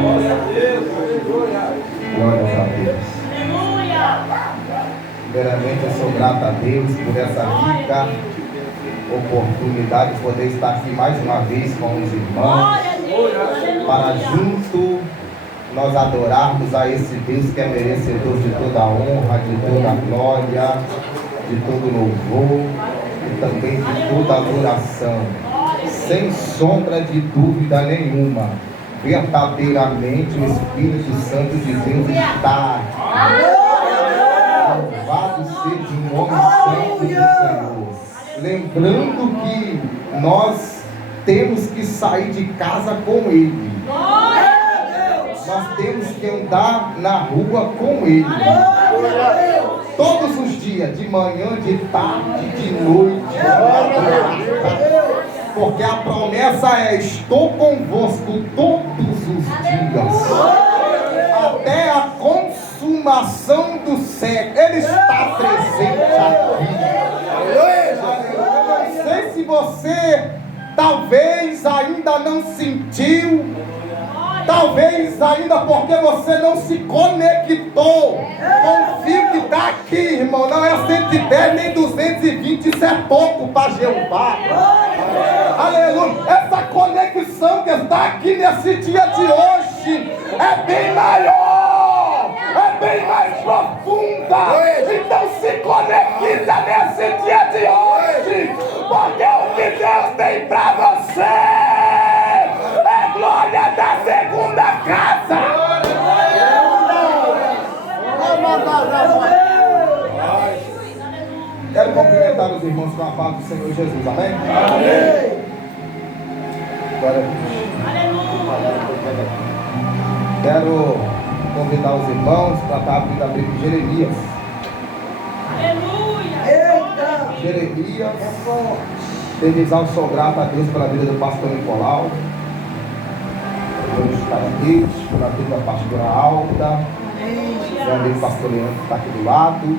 Glória a Deus. Glória a Deus. Primeiramente, eu sou grato a Deus por essa rica oportunidade de poder estar aqui mais uma vez com os irmãos, para junto nós adorarmos a esse Deus que é merecedor de toda a honra, de toda a glória, de todo louvor e também de toda adoração. Sem sombra de dúvida nenhuma, verdadeiramente o Espírito Santo de Deus está aqui. Louvado seja o nome santo do Senhor. Lembrando que nós temos que sair de casa com Ele. Nós temos que andar na rua com Ele. Todos os dias, de manhã, de tarde, de noite, de madrugada. Porque a promessa é: estou convosco todos os dias, até a consumação do século. Ele está presente aqui. Eu não sei se você talvez ainda não sentiu, talvez ainda porque você não se conectou com o fio que está aqui, irmão. Não é 110 nem 220, isso é pouco para Jeová. Aleluia. Essa conexão que está aqui nesse dia de hoje é bem maior, é bem mais profunda. Então se conecta nesse dia de hoje, porque o que Deus tem para você é glória da segunda casa. Quero cumprimentar os irmãos com a paz do Senhor Jesus, amém? Amém. Glória a Deus. Quero convidar os irmãos para estar abrindo a Bíblia de Jeremias. Aleluia! Jeremias. Desde já sou grato a Deus pela vida do pastor Nicolau, pelos caranguejos, pela vida da pastora Alda, meu amigo pastor Leandro que está aqui do lado,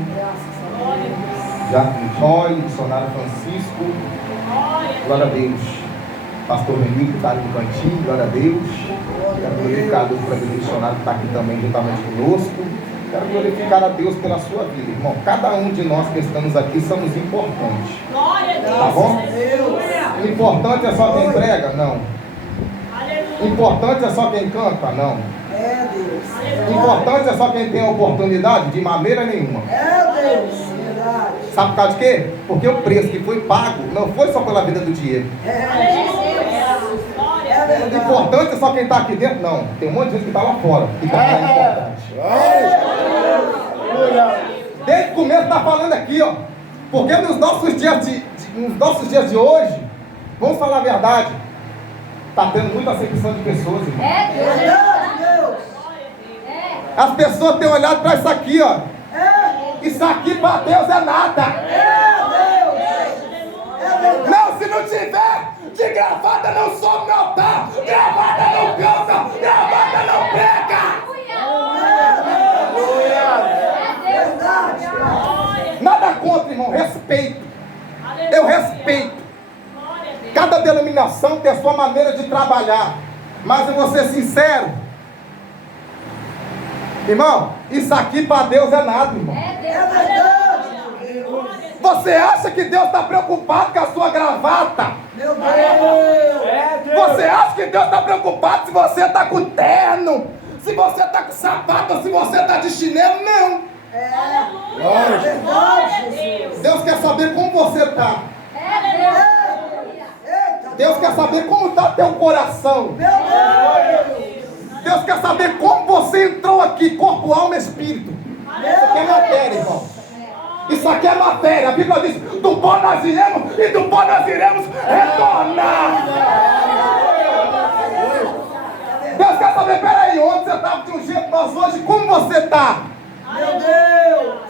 Jardim Joy, missionário Francisco, glória a Deus. Pastor Benito que está ali no cantinho, glória a Deus. Quero glorificar a Deus pelo missionário que está aqui também juntamente conosco. Quero glorificar a Deus pela sua vida, irmão. Cada um de nós que estamos aqui somos importantes. Glória a Deus. Tá bom? O importante é só quem prega? Não. O importante é só quem canta? Não. É Deus. O importante é só quem tem a oportunidade? De maneira nenhuma. É Deus. Verdade. Sabe por causa de quê? Porque o preço que foi pago não foi só pela vida do Diego. O importante é só quem está aqui dentro? Não. Tem um monte de gente que está lá fora que também é importante. Desde o começo está falando aqui, ó. Porque nos nossos dias de hoje, vamos falar a verdade, está tendo muita acepção de pessoas, irmão. Deus. As pessoas têm olhado para isso aqui, ó. Isso aqui para Deus é nada. Não, se não tiver de gravata, não sobe no altar. Gravata não canta, gravata não prega. Nada contra, irmão, respeito. Eu respeito. Cada denominação tem a sua maneira de trabalhar. Mas eu vou ser sincero, irmão, isso aqui para Deus é nada, irmão. Você acha que Deus está preocupado com a sua gravata? Meu Deus! Você acha que Deus está preocupado se você está com terno? Se você está com sapato ou se você está de chinelo? Não! Deus quer saber como você está. Deus quer saber como está teu coração. Deus quer saber como você entrou aqui, corpo, alma e espírito. Isso aqui é matéria, irmão. Isso aqui é matéria. A Bíblia diz: do pó nós iremos e do pó nós iremos retornar. Deus quer saber, peraí, onde você estava de um jeito, mas hoje como você está? Meu Deus!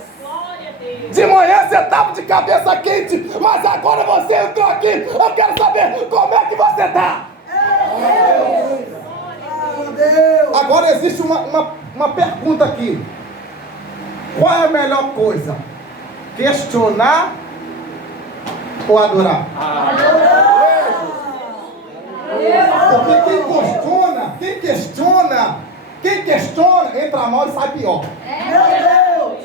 De manhã você estava de cabeça quente, mas agora você entrou aqui. Eu quero saber como é que você está. Agora existe uma pergunta aqui. Qual é a melhor coisa? Questionar ou adorar? Porque quem funciona, entra mal e sai pior. Meu Deus!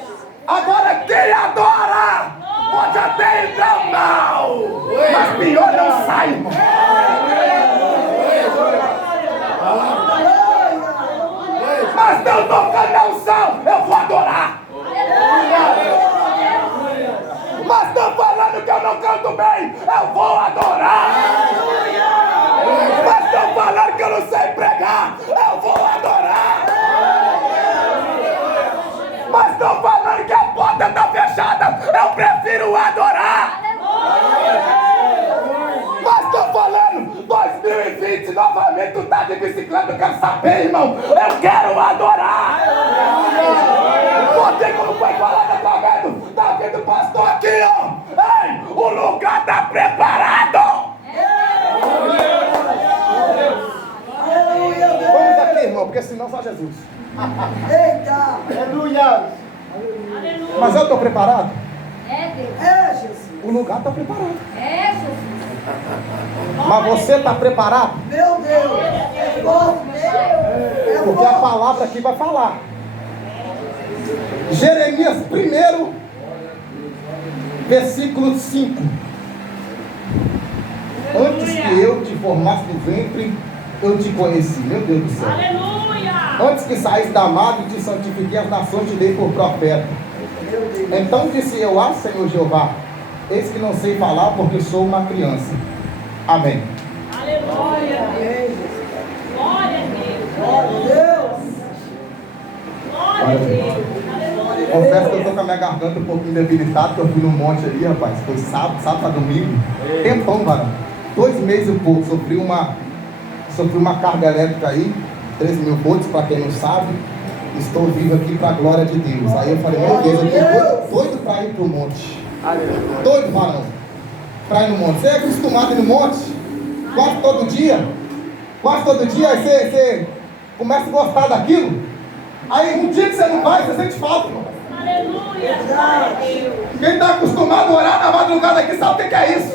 Agora quem adora pode até entrar mal, mas pior não sai, irmão. Mas não tocando na unção, eu vou adorar. Mas estão falando que eu não canto bem, eu vou adorar. Mas estão falando que eu não sei pregar, eu vou adorar. Mas estão falando que a porta está fechada, eu prefiro adorar. Mas estão falando, 2020 novamente, tu tá de bicicleta, eu quero saber, irmão, eu quero adorar. Você como foi falado, tá vendo pastor aqui, ó. Ei, o lugar está preparado. Vamos aqui, irmão, porque senão só Jesus. Eita! Aleluia! Mas eu estou preparado? É, Deus. É, Jesus! O lugar está preparado. É, Jesus. Mas você está preparado? Meu Deus! É bom! É Porque a bom! palavra aqui vai falar. Jeremias 1, versículo 5. Antes que eu te formasse no ventre, eu te conheci. Meu Deus do céu. Aleluia. Antes que saísse da madre, te santifiquei, as nações te dei por profeta. Então disse eu: ah, Senhor Jeová, eis que não sei falar, porque sou uma criança. Amém. Aleluia. Glória a Deus. Meu Deus! Glória a Deus. Aleluia. Confesso que eu estou com a minha garganta um pouquinho debilitada, porque eu fui num monte ali, rapaz. Foi sábado para domingo. Tempão, varão. 2 meses e pouco. Sofri uma carga elétrica aí, 3 mil volts, para quem não sabe. Estou vivo aqui para a glória de Deus. Aí eu falei: meu Deus, eu estou doido para ir para o monte. Doido, varão, para ir no monte. Você é acostumado a ir no monte? Quase todo dia. Quase todo dia. Aí você começa a gostar daquilo. Aí um dia que você não vai, você sente falta, irmão. Aleluia. Glória a Deus. Quem está acostumado a orar na madrugada aqui sabe o que é isso.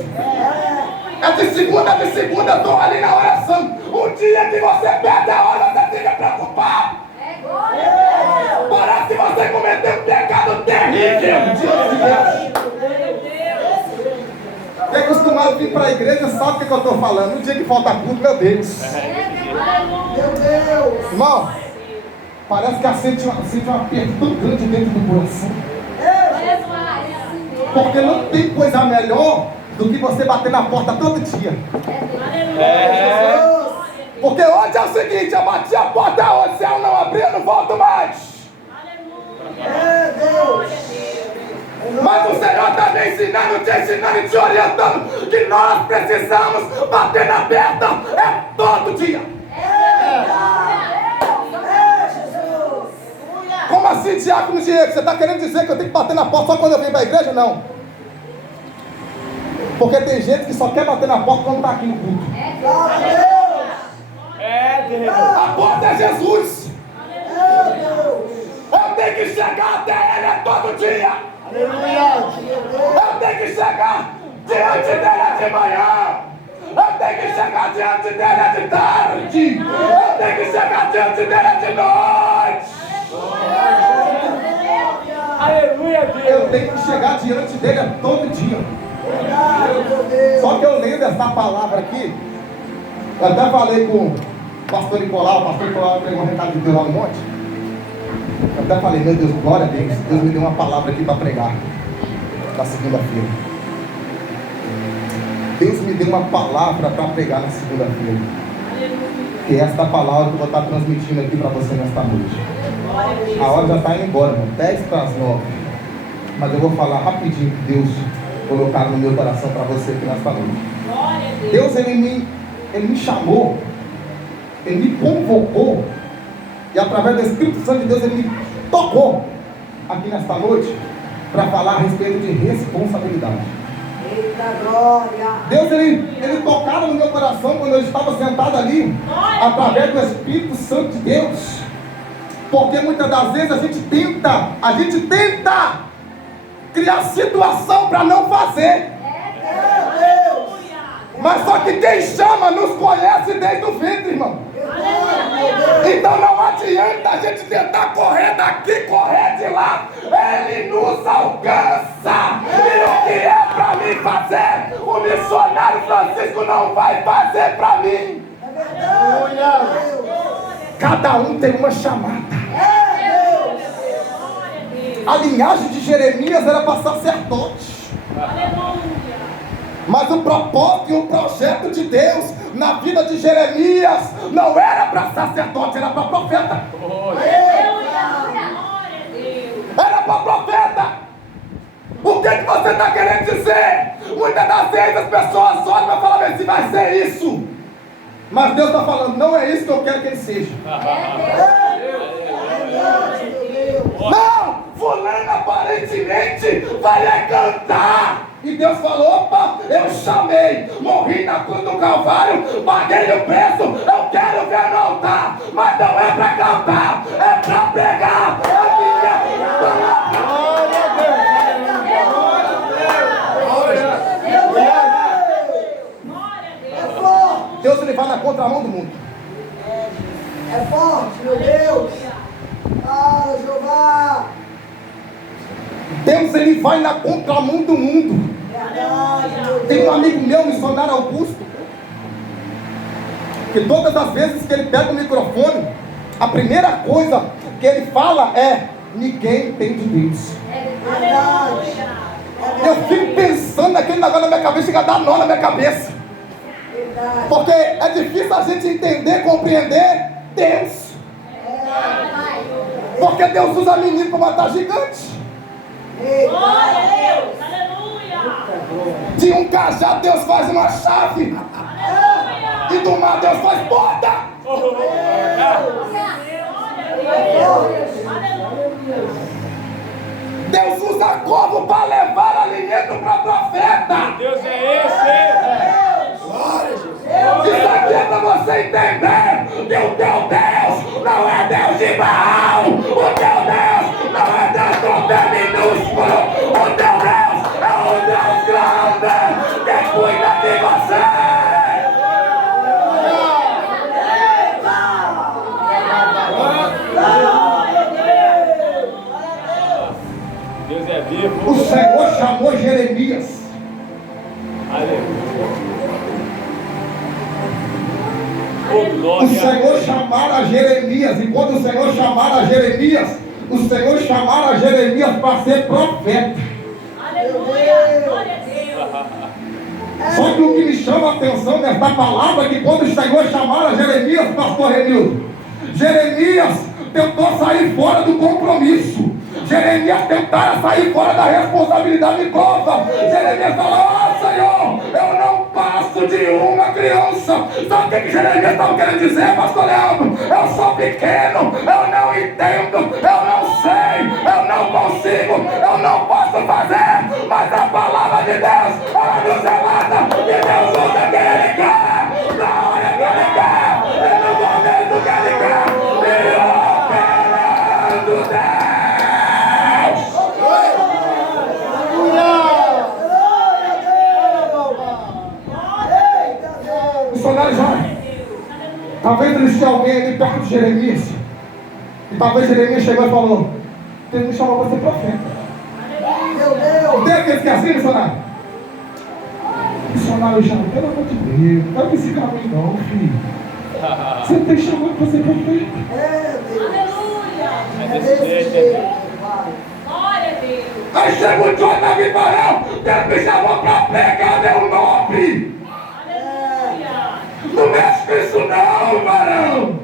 É de segunda eu estou ali na oração. Um dia que você perde a hora, você fica preocupado. É glória a Deus. Parece que você cometeu um pecado terrível. Quem é acostumado a vir para a igreja sabe o que eu estou falando. No dia que falta culto, meu Deus. Meu Deus! Irmão, parece que sente um aperto tão grande dentro do coração. Porque não tem coisa melhor do que você bater na porta todo dia. Porque hoje é o seguinte, eu bati a porta hoje, se ela não abrir, eu não volto mais. Meu Deus! Mas o Senhor está me ensinando, te ensinando e te orientando que nós precisamos bater na porta todo dia. Como assim, diácono Diego? Você está querendo dizer que eu tenho que bater na porta só quando eu venho para a igreja? Não. Porque tem gente que só quer bater na porta quando está aqui no culto. A porta é Jesus. Eu tenho que chegar até Ele todo dia. Eu tenho que chegar diante dele de manhã. Eu tenho que chegar diante dele de tarde. Eu tenho que chegar diante dele de noite. Eu tenho que chegar diante dele todo dia. Só que eu leio dessa palavra aqui. Eu até falei com o pastor Nicolau. O pastor Nicolau pegou um recado de Deus lá no monte. Eu até falei: meu Deus, glória a Deus. Deus me deu uma palavra aqui para pregar na segunda-feira. Deus me deu uma palavra para pregar na segunda-feira. Que é esta palavra que eu vou estar transmitindo aqui para você nesta noite. A hora já está indo embora, irmão. 10 para as 9. Mas eu vou falar rapidinho que Deus colocar no meu coração para você aqui nesta noite. Deus, ele me chamou, Ele me convocou, e através do Espírito Santo de Deus, Ele me tocou aqui nesta noite para falar a respeito de responsabilidade. Eita glória! Deus, ele tocava no meu coração quando eu estava sentado ali, através do Espírito Santo de Deus. Porque muitas das vezes a gente tenta criar situação para não fazer. Mas só que quem chama nos conhece desde o ventre, irmão. Então não há adianta a gente tentar correr daqui, correr de lá. Ele nos alcança. E o que é para mim fazer, o missionário Francisco não vai fazer para mim. Cada um tem uma chamada. A linhagem de Jeremias era para sacerdote. Mas o propósito e o projeto de Deus na vida de Jeremias não era para sacerdote, era para profeta. Era para profeta. O que você está querendo dizer? Muitas das vezes as pessoas olham para falar assim, vai ser isso. Mas Deus está falando, não é isso que eu quero que ele seja. Não, fulano aparentemente vai cantar. E Deus falou, opa, eu chamei, morri na cruz do Calvário, paguei o preço, eu quero ver no altar. Mas não é para cantar, é para pregar a minha palavra. Deus ele vai na contramão do mundo. É forte, meu Deus. Ah, Jeová. Deus ele vai na contramão do mundo. Verdade, meu Deus. Tem um amigo meu, missionário Augusto, que todas as vezes que ele pega o microfone, a primeira coisa que ele fala é: ninguém tem de Deus. Verdade. Eu fico pensando naquele negócio na minha cabeça, chega a dar nó na minha cabeça. Verdade. Porque é difícil a gente entender, compreender Deus. Porque Deus usa menino para matar gigante. Glória a Deus. Aleluia. De um cajado Deus faz uma chave. E do mar Deus faz porta. Deus usa corvo para levar alimento para profeta. Deus é esse! Isso aqui é para você entender que o teu Deus não é Deus de Baal. O teu Deus não é Deus com Deus minúsculo. O teu Deus é o Deus grande que cuida de você. Deus é vivo! O Senhor chamou Jeremias. Aleluia! O Senhor chamara Jeremias. E quando o Senhor chamara Jeremias, o Senhor chamara Jeremias para ser profeta. Aleluia. Glória a Deus. Só que o que me chama a atenção nesta palavra é que quando o Senhor chamara Jeremias, pastor Renildo, Jeremias tentou sair fora do compromisso. Jeremias tentara sair fora da responsabilidade de prova. Jeremias falou: Senhor, eu não passo de uma criança. Sabe o que Jeremias estava querendo dizer, pastor Leandro? Eu sou pequeno, eu não entendo, eu não sei, eu não consigo, eu não posso fazer. Mas a palavra de Deus, ela nos relata que Deus usa quem Ele quer, na hora que Ele quer, e no momento que Ele quer, e operando Deus. Missionário Jorge, talvez existia alguém ali perto de Jeremias, e talvez Jeremias chegou e falou: Deus me chamou para ser profeta. Meu Deus. Tem aqueles que é assim, missionário? Missionário Jorge, pelo amor de Deus, não vai me esse caminho não, filho. Você tem chamado para ser profeta. É, Deus. Aleluia. É desse jeito, Pai. Glória a Deus. Aí chega o Jorge da Vivarão, Deus me chamou para pregar meu nome. Aleluia. Não mexe com isso não, varão.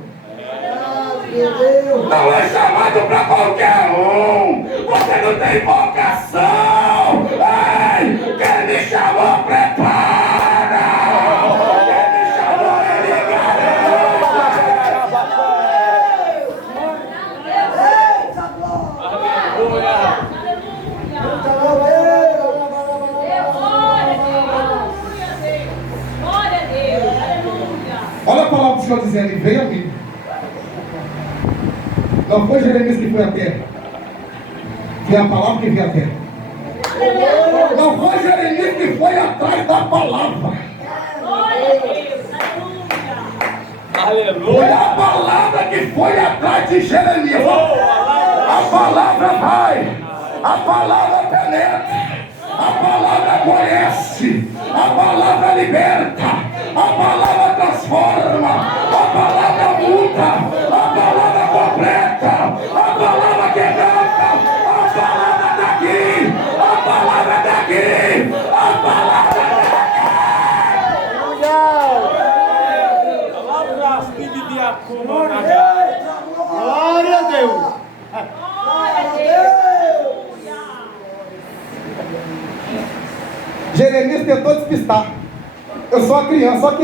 Meu Deus. Não é chamado para qualquer um. Você não tem vocação. Ei, quem me chamou, prepara. Quem me chamou, ele garante. Eita, glória. Aleluia! Glória a Deus. Aleluia. Olha a palavra do Senhor dizendo: e veio a mim. Não foi Jeremias que foi a terra. Foi a palavra que veio a terra. Não foi Jeremias que foi atrás da palavra. Glória a Deus. Aleluia. Foi Aleluia. a palavra que foi atrás de Jeremias. Oh, A palavra vai, a palavra penetra, a palavra conhece, a palavra liberta, a palavra transforma, a palavra muda, a palavra completa, a palavra quebranta, a palavra daqui, a palavra daqui, a palavra palavras de diácono na cara. Glória a Deus. Glória a Deus. Jeremias tentou despistar. Eu sou uma criança,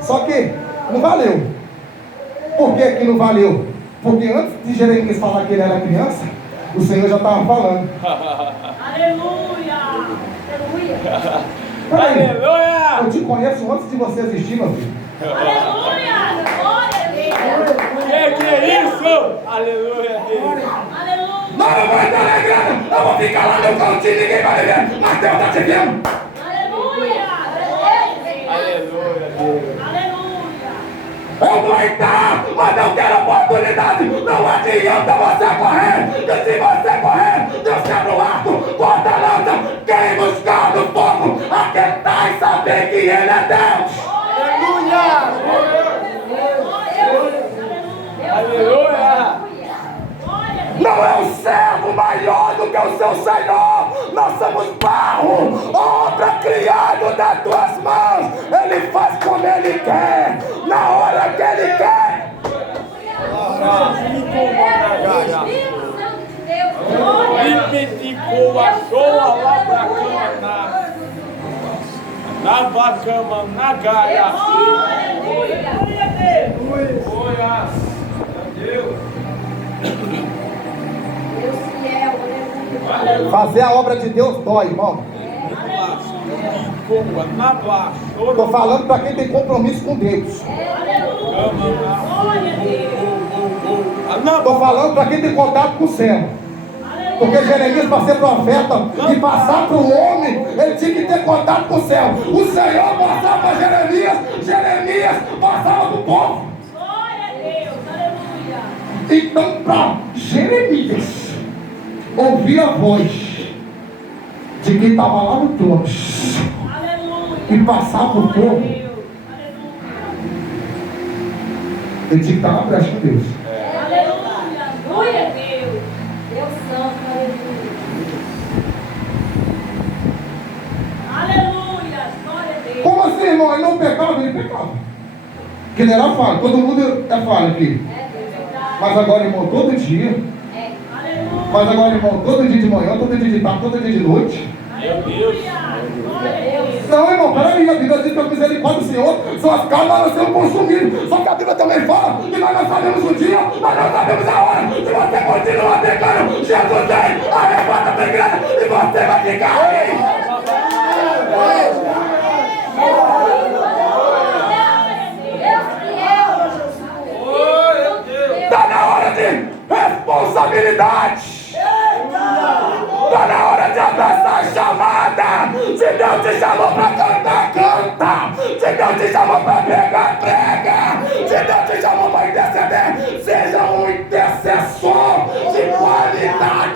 só que não valeu. Por que que não valeu? Porque antes de Jeremias falar que ele era criança, o Senhor já estava falando. Aleluia. Aleluia. Peraí, Aleluia. eu te conheço antes de você existir, meu filho. Aleluia. Glória a Deus. Que é isso? Aleluia. Aleluia. não vai dar alegria, eu vou ficar lá no cantinho, ninguém vai ver, mas Deus está te vendo. Aleluia. Aleluia, Deus. Aleluia. Eu vou entrar, mas não quero oportunidade. Não adianta você correr, que se você correr, Deus quebra o arco, corta a lança, quem buscar no fogo, aquietar e saber que Ele é Deus. Aleluia. Não é um servo maior do que o seu Senhor. Nós somos barro, obra criada das tuas mãos. Ele faz como Ele quer, na hora que Ele quer. Repeticou a soa lá pra cama na cama, na gaia. Aleluia. Deus. Fazer a obra de Deus dói, irmão. Na baixa. Estou falando para quem tem compromisso com Deus. Estou falando para quem tem contato com o céu. Porque Jeremias, para ser profeta e passar para o homem, ele tinha que ter contato com o céu. O Senhor passava para Jeremias, Jeremias passava para o povo. Glória a Deus. Aleluia. Então, para Jeremias ouvir a voz de quem estava lá no trono Aleluia. e passar para o Glória a povo, Deus. Aleluia. ele tinha que estar na brecha com Deus. Aleluia. Glória a Deus. Deus santo. Aleluia. Aleluia. Glória a Deus. Como assim, irmão? Ele não pecava, ele pecava. Porque ele era falho, todo mundo é falho aqui. Mas agora, irmão, todo dia. Aleluia. Mas agora, irmão, todo dia de manhã, todo dia de tarde, todo dia de noite. Meu Deus. Glória a Deus. Não, irmão, peraí, a Bíblia diz que a misericórdia do Senhor são as causas de serem consumidas. Só que a Bíblia também fala que nós não sabemos o dia, nós não sabemos a hora. Se você continuar pecando, Jesus vem, arrebata a tua igreja e você vai ficar aí. Está na hora de responsabilidade. Está na hora de abraçar a chamada. Se Deus te chamou para cantar, canta. Se Deus te chamou para pregar, prega. Se Deus te chamou para interceder, seja um intercessor de qualidade.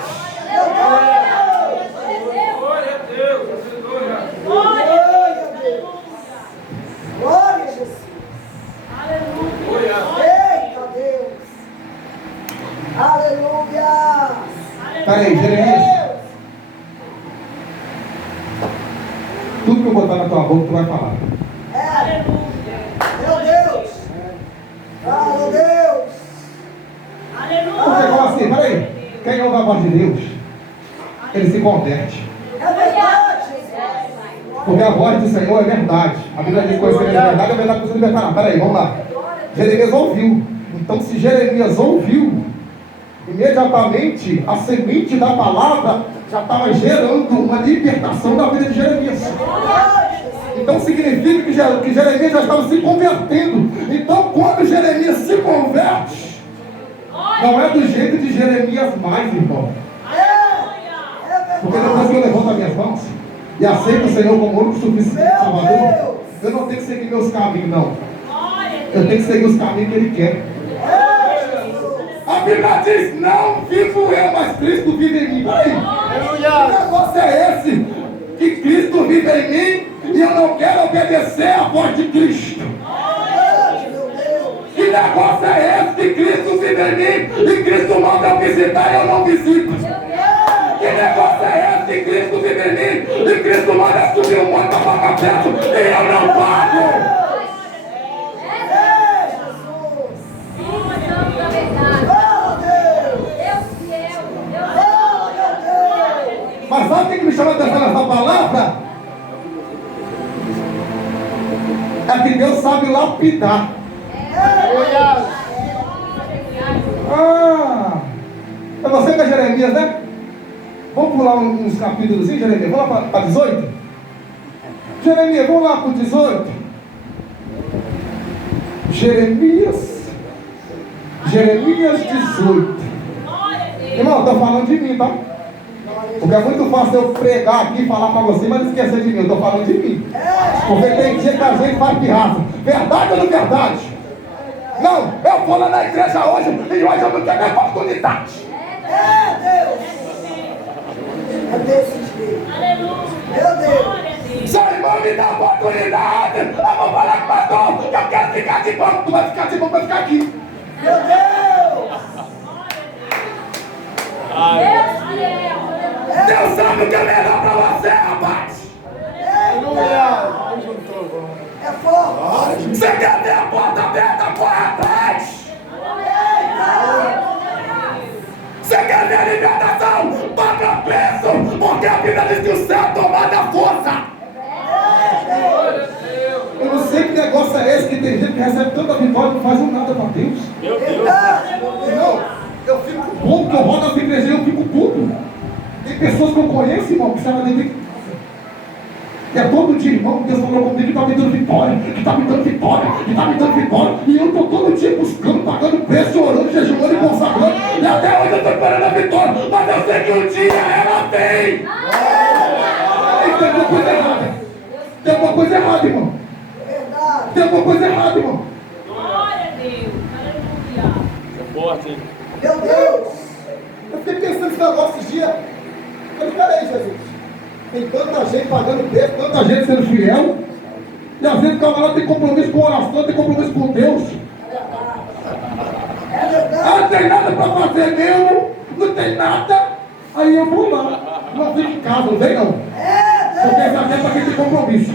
Glória a Jesus. Eita Deus. Aleluia. Peraí, Jeremias. Tudo que eu botar na tua boca, tu vai falar. Meu Deus. Meu Deus. Porque como assim? Peraí. Quem ouve a voz de Deus, ele se converte. É verdade. Porque a voz do Senhor é verdade. A Bíblia diz que conhecer a verdade que você libertará. Peraí, vamos lá. Jeremias ouviu. Então, se Jeremias ouviu, imediatamente a semente da palavra já estava gerando uma libertação da vida de Jeremias. Então significa que Jeremias já estava se convertendo. Então, quando Jeremias se converte, não é do jeito de Jeremias mais, irmão. Porque depois que eu levanto as minhas mãos e aceito o Senhor como único suficiente Salvador, eu não tenho que seguir meus caminhos, não. Eu tenho que seguir os caminhos que Ele quer. A Bíblia diz, não vivo eu, mas Cristo vive em mim. Peraí, que negócio é esse? Que Cristo vive em mim e eu não quero obedecer à voz de Cristo. Que negócio é esse? Que Cristo vive em mim e Cristo manda eu visitar e eu não visito. Que negócio é esse? Que Cristo vive em mim e Cristo manda eu subir um monte para pagar perto e eu não pago. Mas sabe o que me chama a atenção nessa palavra? É que Deus sabe lapidar. É você que é Jeremias, né? Vamos pular uns capítulos assim, Jeremias? Vamos lá para 18? Jeremias, vamos lá para o 18. Jeremias 18. Irmão, estou falando de mim, tá? Porque é muito fácil eu pregar aqui e falar para você, mas esquecer de mim. Eu estou falando de mim. Porque tem dia que a gente faz pirraça. Verdade ou não verdade? Não, eu vou lá na igreja hoje e hoje eu não tenho nem oportunidade. É desse jeito. Meu Deus. Seu irmão me dá oportunidade. Eu vou falar com o pastor que eu quero ficar de boa. Tu vai ficar de boa, vai ficar aqui. Meu Deus. Deus sabe o que é melhor pra você, rapaz. É forte. Você quer ver a porta aberta, corre atrás. Você quer ver a libertação? Paga preço, porque a Bíblia diz que o céu é tomado à força. Eu não sei que negócio é esse, que tem gente que recebe tanta vitória e não faz nada para Deus. Meu Deus. Não, eu fico puto, que eu rodo as igrejas e eu fico puto. Tem pessoas que eu conheço, irmão, que será dentro de... E é todo dia, irmão, Deus falou comigo que está me dando vitória, que está me dando vitória, que está me dando vitória. E eu estou todo dia buscando, pagando preço, orando, jejuando e consagrando. E até hoje eu estou esperando a vitória, mas eu sei que um dia ela vem. E tem alguma coisa errada. Tem alguma coisa errada, irmão. Tem alguma coisa errada, irmão. Glória a Deus. Aleluia. É forte, hein? Meu Deus. Eu fiquei pensando nesse negócio esses dias. Eu falei, peraí, Jesus. Tem tanta gente pagando preço, tanta gente sendo fiel. E às vezes o camarada tem compromisso com oração, tem compromisso com Deus. Ah, não tem nada para fazer mesmo, não tem nada. Aí eu vou lá. Não fico em casa, não vem não. Porque essa gente é para quem tem compromisso.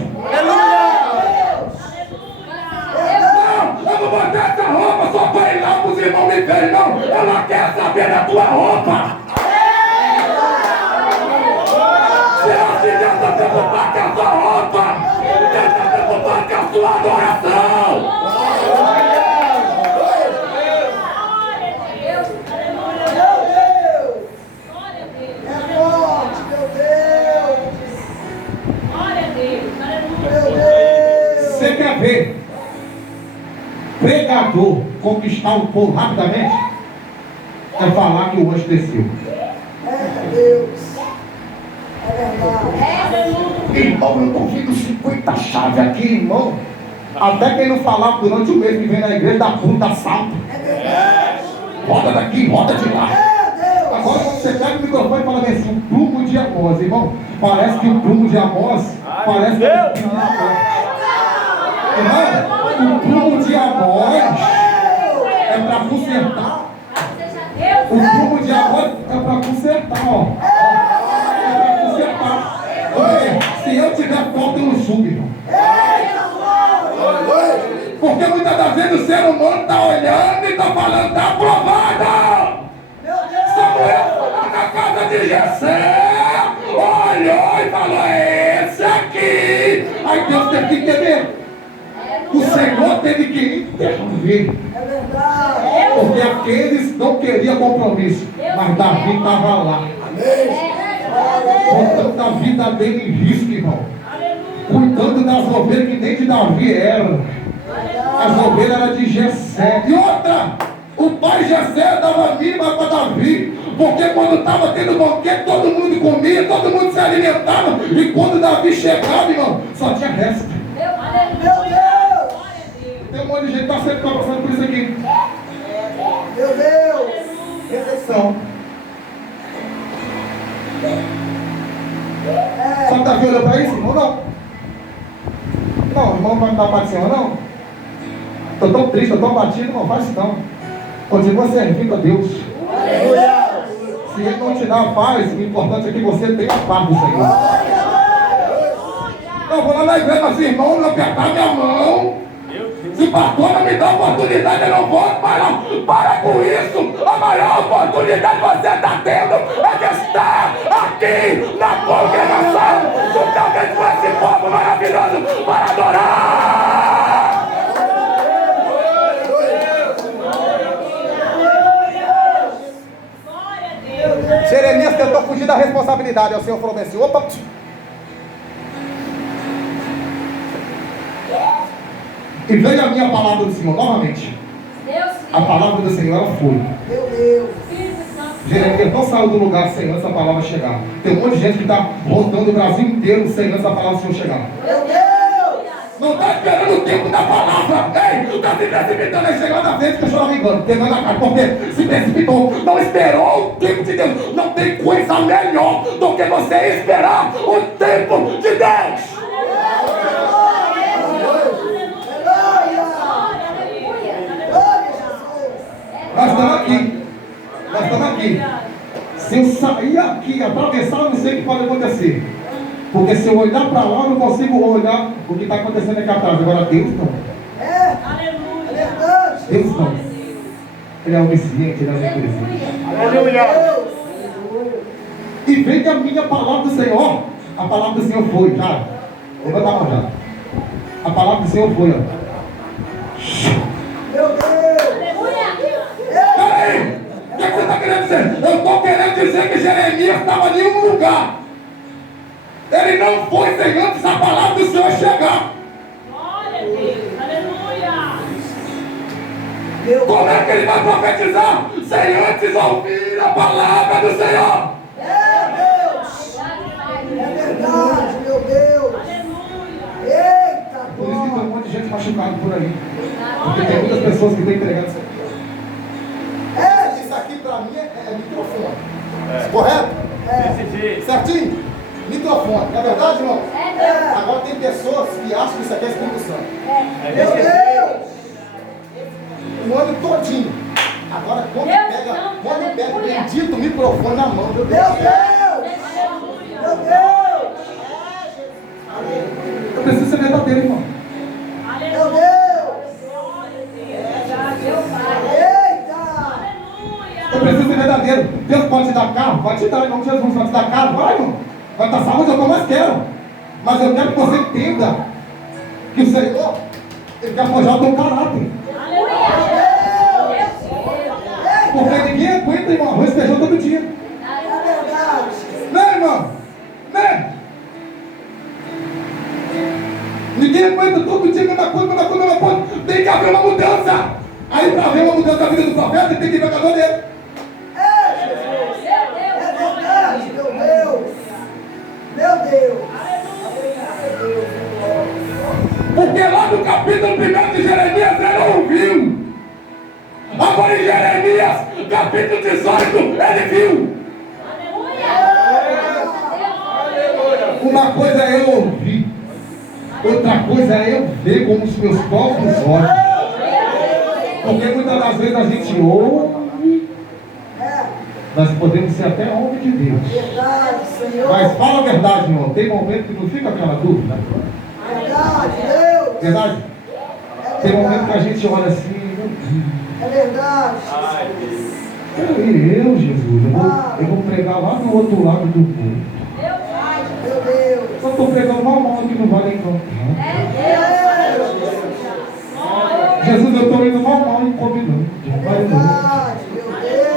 Não, eu vou botar essa roupa só para ir lá para os irmãos me verem, não. Ela quer saber da tua roupa. Se Deus está preocupado com a sua roupa, Deus está preocupado com a sua adoração. Você quer ver pregador conquistar o povo rapidamente? É falar que o anjo desceu. Irmão, eu estou vendo 50 chaves aqui, irmão. Até quem não falava durante o mês que vem na igreja dá puta assalto. Roda daqui, roda de lá. Agora quando você pega o microfone e fala assim, o plumo de Amós, irmão, parece que o plumo de Amós parece que é irmão, o plumo de Amós é para consertar. O plumo de Amós é para consertar, ó. É para consertar. Porque se eu tiver falta, eu não subo, irmão. Porque muitas das vezes o ser humano está olhando e está falando, está aprovado. Samuel foi lá na casa de Jessé, olhou e falou, é esse aqui. Aí Deus teve que entender. O Senhor teve que intervir. Porque aqueles não queriam compromisso, mas Davi estava lá. Botando a vida dele em risco, irmão. Cuidando das ovelhas que nem de Davi eram. As ovelhas eram de Jessé. E outra, o pai Jessé dava mínima para Davi. Porque quando estava tendo banquete, todo mundo comia, todo mundo se alimentava. E quando Davi chegava, irmão, só tinha resto. Tem um monte de gente que está sempre passando por isso aqui. Meu Deus. Rejeição. Só que Davi olhou para isso, irmão? Não. Não, irmão, vai me dar parte do Senhor, não? Estou tão triste, estou tão batido, não faz isso não. Continua servindo a Deus. Se Ele não te dá a paz, o importante é que você tenha a paz do Senhor. Eu vou lá na igreja, mas irmão, não apertar minha mão. Se o pastor não me dá oportunidade, eu não vou parar. Para com isso. A maior oportunidade que você está tendo é de estar aqui na congregação, juntamente com esse povo maravilhoso, para adorar. Jeremias tentou fugir da responsabilidade. Aí o Senhor falou assim: opa! E veio a minha palavra do Senhor novamente. A palavra do Senhor ela foi. Meu Deus. Jeremias não saiu do lugar sem antes a palavra chegar. Tem um monte de gente que está rodando o Brasil inteiro sem antes a palavra do Senhor chegar. Meu Deus. Não está esperando o tempo da palavra. Ei, não está se precipitando. Aí chegou na frente que eu estou ligando. Pegando a cara, porque se precipitou. Não esperou o tempo de Deus. Não tem coisa melhor do que você esperar o tempo de Deus. Nós estamos aqui. Nós estamos aqui. Se eu sair aqui, atravessar, eu não sei o que pode acontecer. Porque se eu olhar para lá, eu não consigo olhar o que está acontecendo aqui atrás. Agora Deus não. É verdade. Deus não. Ele é onisciente, ele é onipresente. Aleluia. E veio a minha palavra do Senhor. A palavra do Senhor foi, já. Levanta a mão já. A palavra do Senhor foi, ó. Meu Deus. Peraí, o que você está querendo dizer? Eu estou querendo dizer que Jeremias estava em um lugar. Ele não foi sem antes a palavra do Senhor chegar. Glória a Deus. Aleluia. Como é que ele vai profetizar sem antes ouvir a palavra do Senhor? Deus. É verdade, meu Deus. Aleluia. Eita, Por isso que tem um glória. monte de gente machucada por aí. Porque tem muitas pessoas que têm entregado isso aqui. Isso aqui para mim é microfone. Correto? Desse jeito. Certinho? Microfone. É verdade, irmão? É. Agora tem pessoas que acham que isso aqui é Espírito Santo. Meu Deus. O ano todinho. Agora, quando pega o bendito microfone na mão, meu Deus. Meu Deus. Meu Deus. Eu preciso ser verdadeiro, irmão. Meu Deus. Eita. Eu preciso ser verdadeiro. Deus pode te dar carro? Vai te dar, em nome de Jesus. Vai te dar carro? Vai, irmão. Vai dar saúde, é o que eu mais quero. Mas eu quero que você entenda que o Senhor, Ele quer forjar o teu caráter. Porque ninguém aguenta, irmão, arroz e feijão todo dia. É verdade. Né, irmão? Né? Ninguém aguenta todo dia, mesma coisa. Tem que haver uma mudança. Aí, para haver uma mudança na vida do profeta, tem que ir para a casa dele. É verdade, meu Deus. Meu Deus. Porque lá no capítulo 1 de Jeremias ele ouviu. Agora em Jeremias, capítulo 18, ele viu. Uma coisa é eu ouvir, outra coisa é eu ver com os meus próprios olhos. Porque muitas das vezes a gente ouve, nós podemos ser até homem de Deus. Verdade, Senhor. Mas fala a verdade, irmão. Tem momento que não fica aquela dúvida. Verdade, Deus. Verdade? Tem momento que a gente olha assim, meu Deus. É verdade. Eu, Jesus, eu vou pregar lá do outro lado do mundo. Meu Deus. Eu estou pregando mal que não vai encontrar. Jesus, eu estou indo mal e combinando. Verdade, meu Deus.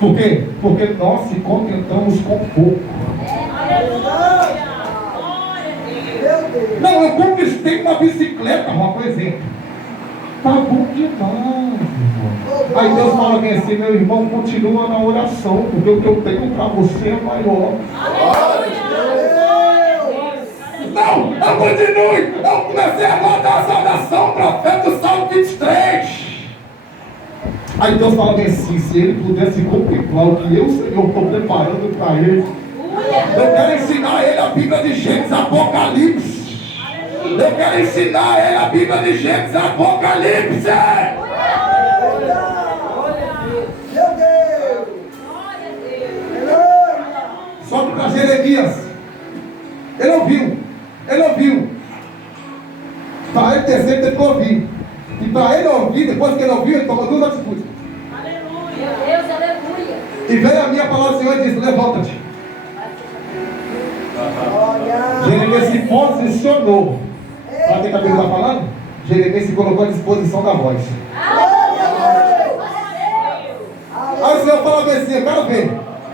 Por quê? Porque nós se contentamos com pouco. Meu Deus. Não, eu conquistei uma bicicleta, por exemplo. Tá bom demais, irmão. Aí Deus fala bem assim, meu irmão, continua na oração, porque o que eu tenho para você é maior. Não, eu continuo. Eu comecei a mandar a saudação, profeta, o salve Aí Deus fala bem assim, se ele pudesse contemplar o que eu, Senhor, estou preparando para ele. Eu quero ensinar ele a Bíblia de Gênesis, Apocalipse. Eu quero ensinar ele a Bíblia de Gênesis, Apocalipse. Só que para Jeremias, ele ouviu. Para ele ter sempre teve que ouvir. E para ele ouvir, depois que ele ouviu, ele tomou duas atitudes. Aleluia. Deus, aleluia. E veio a minha palavra do Senhor e disse: levanta-te. Jeremias se posicionou. Sabe o que a Bíblia está falando? Jeremias se colocou à disposição da voz. Aí o Senhor falou assim: eu quero ver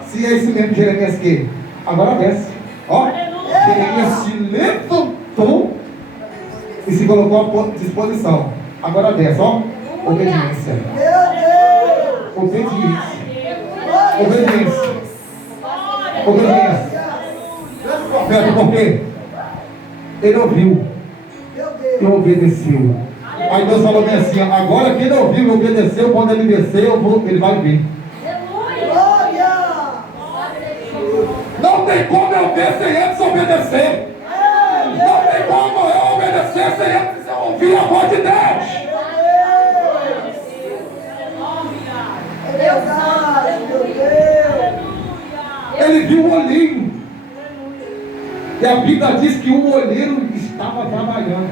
se é esse mesmo Jeremias que agora desce. Ó, Jeremias se levantou e se colocou à disposição. Agora desce, ó. Obediência. Obediência. Por quê? Ele ouviu e obedeceu. Aí Deus falou bem assim: agora que ele ouviu e obedeceu, quando ele descer, ele vai vir. Não tem como eu ver sem antes obedecer. Não tem como eu obedecer sem antes ouvir a voz de Deus. Ele viu o olheiro. E a Bíblia diz que o olheiro estava trabalhando.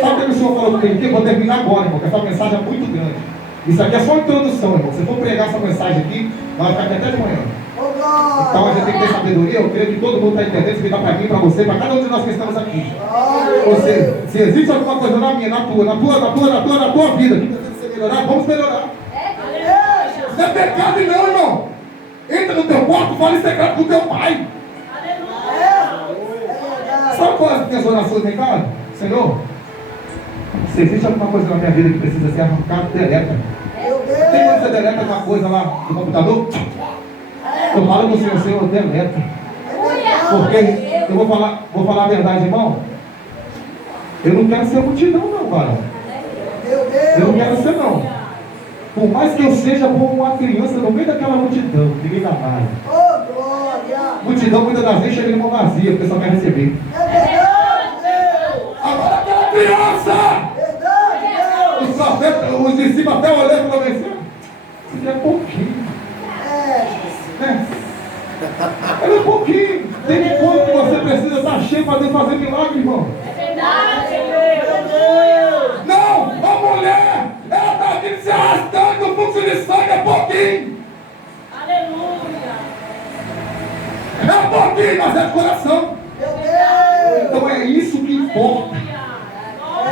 Sabe o que o Senhor falou comigo aqui? Eu vou terminar agora, irmão, porque essa mensagem é muito grande. Isso aqui é só uma introdução, irmão. Se eu for pregar essa mensagem aqui, vai ficar até de manhã. Então a gente tem que ter sabedoria. Eu creio que todo mundo está entendendo. Explicar para mim, para você, para cada um de nós que estamos aqui. Ou seja, se existe alguma coisa na minha, na tua vida que precisa ser melhorar, vamos melhorar. Não é pecado não, irmão. Entra no teu quarto, fala em secreto com o teu pai. Sabe qual é as minhas orações em casa? Senhor, se existe alguma coisa na minha vida que precisa ser arrancada, deleta. Tem quando você deleta alguma coisa lá no computador? Eu falo com o Senhor, Senhor, deleta. Porque eu vou falar a verdade, irmão. Eu não quero ser multidão, não, varão. Eu não quero ser, não. Por mais que eu seja como uma criança no meio daquela multidão, ninguém dá nada. Multidão muitas das vezes chega de mão vazia, porque só quer receber. Agora aquela criança! Os discípulos até olhando e falaram assim: isso é pouquinho. É pouquinho. Tem quanto você precisa estar cheio para Deus fazer milagre, irmão? É verdade. Não, a mulher, ela está vindo se arrastando, o fluxo de sangue é pouquinho. Aleluia. É pouquinho, mas é do coração. Então é isso que importa.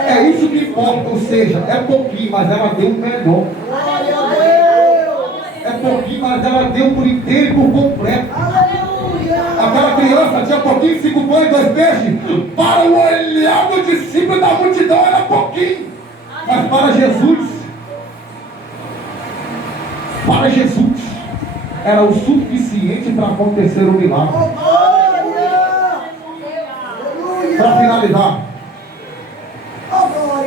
É isso que importa, ou seja, é pouquinho, mas ela deu o melhor. É pouquinho, mas ela deu por inteiro e por completo. Aquela criança tinha pouquinho, 5 pães e 2 peixes. Para o olhar do discípulo da multidão era pouquinho. Mas para Jesus, era o suficiente para acontecer o milagre. Para finalizar,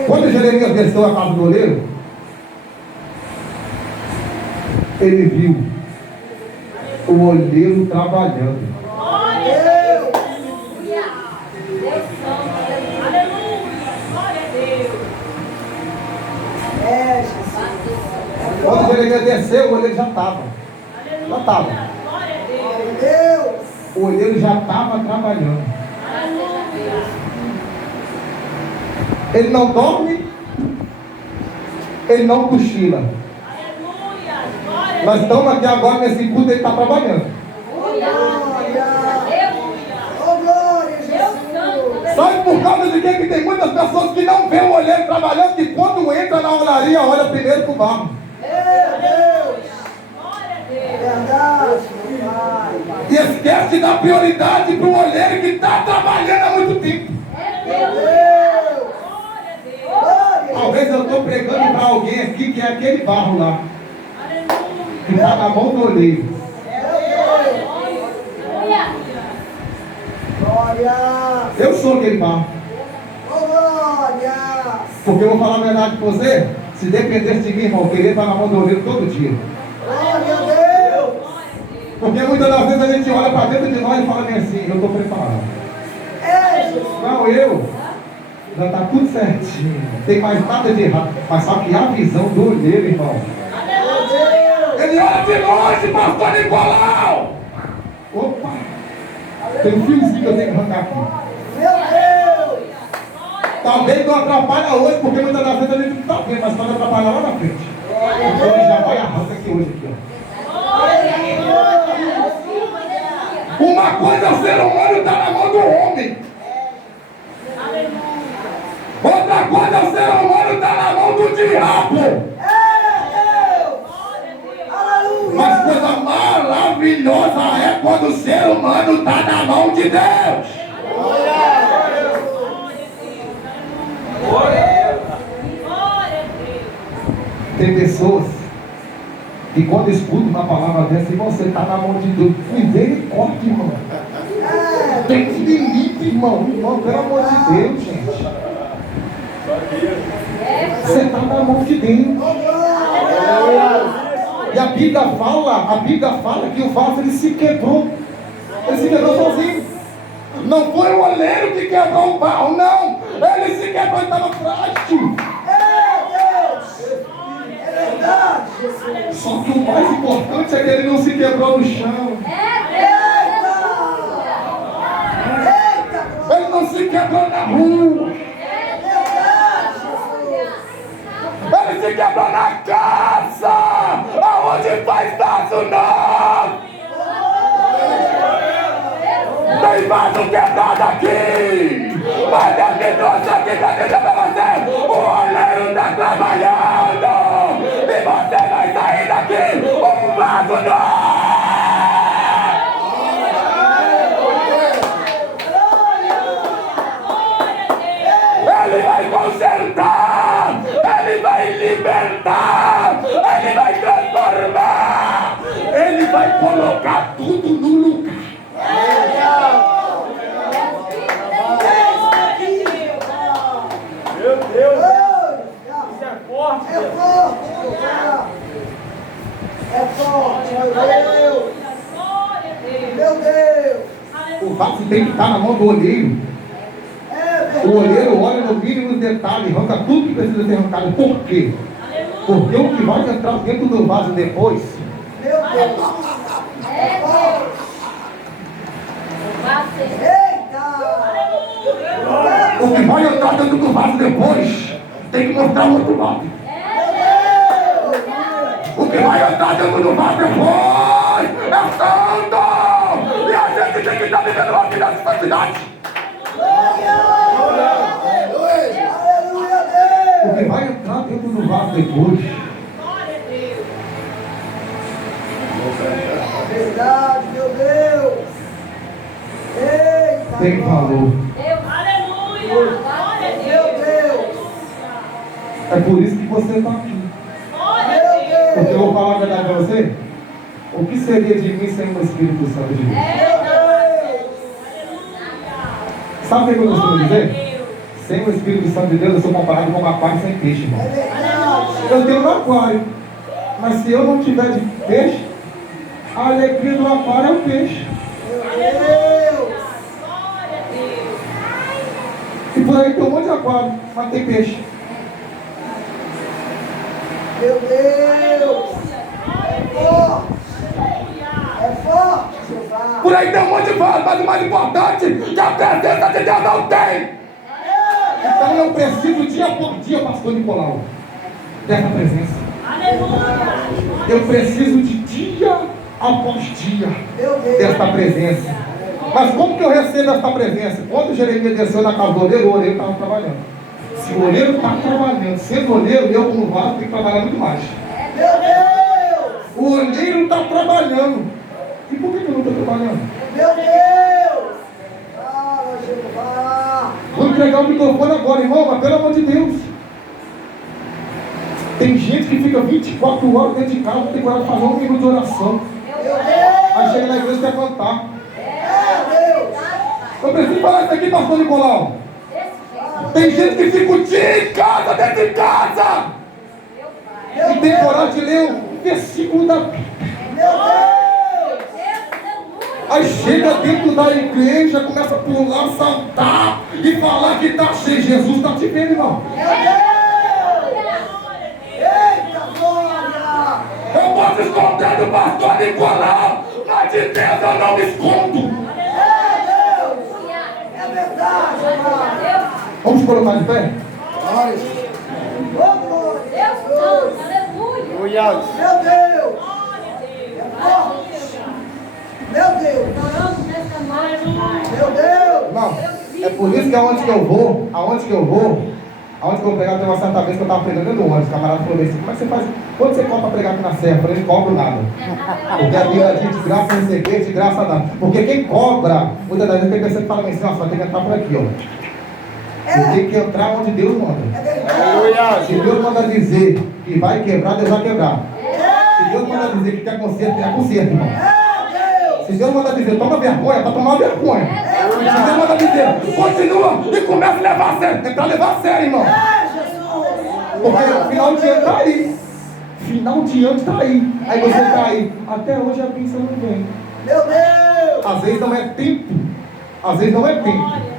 quando Jeremias desceu a casa do oleiro, ele viu o oleiro trabalhando. Quando Jeremias desceu, o oleiro já estava. O oleiro já estava trabalhando. Ele não dorme, ele não cochila. Nós estamos aqui agora nesse culto, ele está trabalhando. Sabe por causa de quem? Que tem muitas pessoas que não vêem o olheiro trabalhando, que quando entra na olaria, olha primeiro para o barro. E esquece de dar prioridade para o olheiro que está trabalhando há muito tempo. Talvez eu estou pregando para alguém aqui que é aquele barro lá, que está na mão do olheiro. Eu sou aquele barro. Porque eu vou falar a verdade para você. Se dependesse de mim, irmão, eu queria estar na mão do oleiro todo dia. Porque muitas das vezes a gente olha para dentro de nós e fala bem assim, eu estou preparado. Não, já está tudo certinho. Não tem mais nada de errado. Mas sabe que a visão do oleiro, irmão. Ele olha de longe, pastor Nicolau. Opa! Tem um fiozinho que eu tenho que arrancar aqui. Talvez não atrapalha hoje, porque muitas das vezes a gente não está vendo, mas pode atrapalhar lá na frente. Então ele já vai e arranca aqui hoje. Aqui, ó. Uma coisa é o ser humano estar na mão do homem. Outra coisa é o ser humano estar na mão do diabo. Mas coisa maravilhosa é quando o ser humano está na mão de Deus. Tem pessoas que quando escutam uma palavra dessa, irmão, você está na mão de Deus. Misericórdia, irmão. Tem limite, irmão. Irmão, pelo amor de Deus, gente. Você está na mão de Deus. E a Bíblia fala que o vaso ele se quebrou. Ele se quebrou sozinho. Não foi o oleiro que quebrou o barro, não. Ele se quebrou e estava frágil. Só que o mais importante é que ele não se quebrou no chão. Ele não se quebrou na rua. Ele se quebrou na casa, aonde faz vaso novo. Tem vaso quebrado aqui, mas a que trouxe aqui pra dizer pra você, o oleiro está trabalhando e você vai sair daqui um vaso novo. Ele vai consertar, ele vai libertar, ele vai transformar, ele vai colocar tudo no lugar. Meu Deus! Isso é forte! É forte, meu Deus! O vaso tem que estar na mão do olheiro. O olheiro olha no mínimo detalhe, arranca tudo que precisa ser arrancado. Por quê? Porque o que vai entrar dentro do vaso depois. Meu Deus! O que vai entrar dentro do vaso depois tem que mostrar o outro lado. O que vai entrar dentro do vaso depois é santo! E a gente tem que estar vivendo uma vida de santidade. O que vai entrar dentro do vaso depois. Verdade, meu Deus! Eita! Tem valor. Meu Deus! É por isso que você está aqui. Porque eu vou falar a verdade para você. O que seria de mim sem o Espírito Santo de Deus? Sabe o que eu costumo dizer? Sem o Espírito Santo de Deus, eu sou comparado com um aquário sem peixe, irmão. Eu tenho um aquário, mas se eu não tiver de peixe, a alegria do aquário é o peixe. E por aí tem um monte de aquário, mas tem peixe. Meu Deus! É forte, Jeová! Por aí tem um monte de vaso, mas o mais importante é que a presença de Deus não tem. Então eu preciso dia por dia, pastor Nicolau, dessa presença. Eu preciso de dia após dia desta presença. Mas como que eu recebo esta presença? Quando Jeremias desceu na casa do oleiro, o oleiro estava trabalhando. Se o oleiro está trabalhando, sendo oleiro, eu como vaso tenho que trabalhar muito mais. Meu Deus! O oleiro está trabalhando. E por que eu não estou trabalhando? Meu Deus! Fala, Jeová! Vou entregar o microfone agora, irmão, mas pelo amor de Deus. Tem gente que fica 24 horas dentro de casa, não tem coragem de fazer um minuto de oração. Meu Deus! Aí chega na igreja e quer cantar. Meu Deus! Eu preciso falar isso aqui, pastor Nicolau. Tem gente que fica o dia em casa, dentro de casa. e tem coragem de ler um versículo da Bíblia. Meu Deus! Aí chega dentro da igreja, começa a pular, saltar e falar que está cheio. Jesus está te vendo, irmão. Meu Deus! Eita glória! Eu posso esconder do pastor Nicolau, mas de Deus eu não me escondo. É Deus! É verdade, amado! Vamos colocar de pé? Ô glória! Aleluia. Meu Deus! Meu Deus! Oramos nessa noite, Meu Deus! Não. É por isso que aonde que eu vou pregar, tem uma certa vez que eu estava pregando no ônibus, o camarada falou assim, como é que você faz? Quando você cobra para pregar aqui na serra? Eu falei, não cobro nada. Porque a Bíblia diz de graça receber, de graça dar. Porque quem cobra, muitas das vezes tem pessoa que fala assim, ó, só tem que entrar por aqui, ó. Você tem que entrar onde Deus manda. É verdade! Se Deus manda dizer que vai quebrar, Deus vai quebrar. Se Deus manda dizer que quer conserto, é conserto, irmão. Se Deus manda dizer, toma vergonha, é para tomar vergonha. Se Deus manda dizer, continua e começa a levar a sério. É para levar a sério, irmão. Porque o final de ano está aí. Final de ano está aí. Aí você está aí. Até hoje a bênção não vem. Meu Deus! Às vezes não é tempo. Às vezes não é tempo.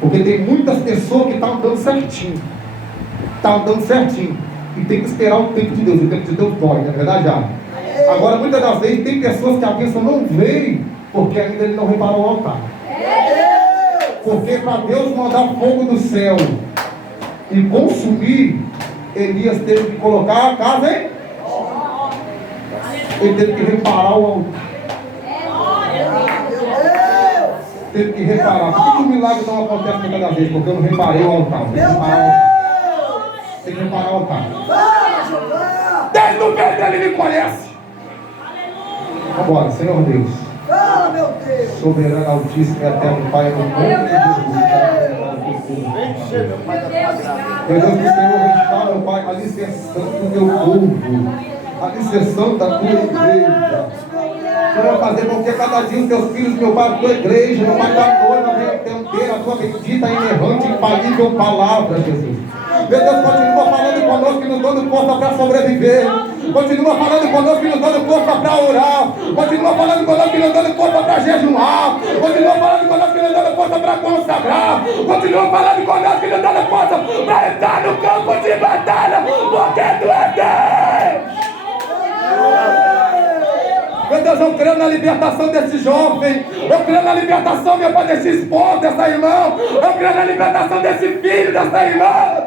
Porque tem muitas pessoas que estão andando certinho. Estão andando certinho. E tem que esperar o tempo de Deus. O tempo de Deus dói, não é verdade, já? Agora, muitas das vezes, tem pessoas que a bênção não veio porque ainda ele não reparou o altar. Porque para Deus mandar fogo do céu e consumir, Elias teve que colocar a casa, hein? Ele teve que reparar o altar. Meu Deus! Teve que reparar. Por que o milagre não acontece muitas das vezes? Porque eu não reparei o altar. Tem que reparar o altar. Fala, Jeová! Desde o pé dele ele me conhece. Vambora, Senhor Deus. Fala, meu Deus! Soberano, altíssimo e eterno Pai, no nome de Jesus. Meu Deus, que o Senhor vem estar, meu Pai, alicerçando o teu povo, alicerçando a tua igreja. O Senhor vai fazer com que cada dia os teus filhos, meu Pai, a tua igreja, meu Pai, da noiva, venham entender a tua bendita, inerrante, infalível palavra, Jesus. Meu Deus, continua falando conosco e nos dando força para sobreviver. Continua falando conosco e nos dando força para orar. Continua falando conosco e nos dando força para jejuar. Continua falando conosco e nos dando força para consagrar. Continua falando conosco e nos dando força para estar no campo de batalha. Porque tu é Deus. Meu Deus, eu creio na libertação desse jovem. Eu creio na libertação, meu Pai, desse esposo, dessa irmã. Eu creio na libertação desse filho, dessa irmã.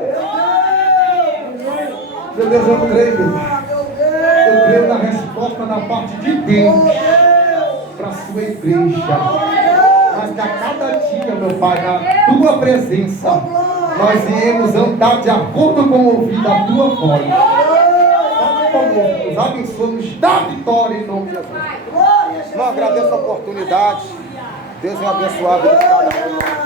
Meu Deus, eu creio. Eu creio na resposta da parte de Deus para a sua igreja. Mas que a cada dia, meu Pai, na tua presença, nós iremos andar de acordo com o ouvir da tua voz. Nos abençoe, nos dá vitória em nome de Jesus. Não agradeço a oportunidade. Deus é abençoado de cada um.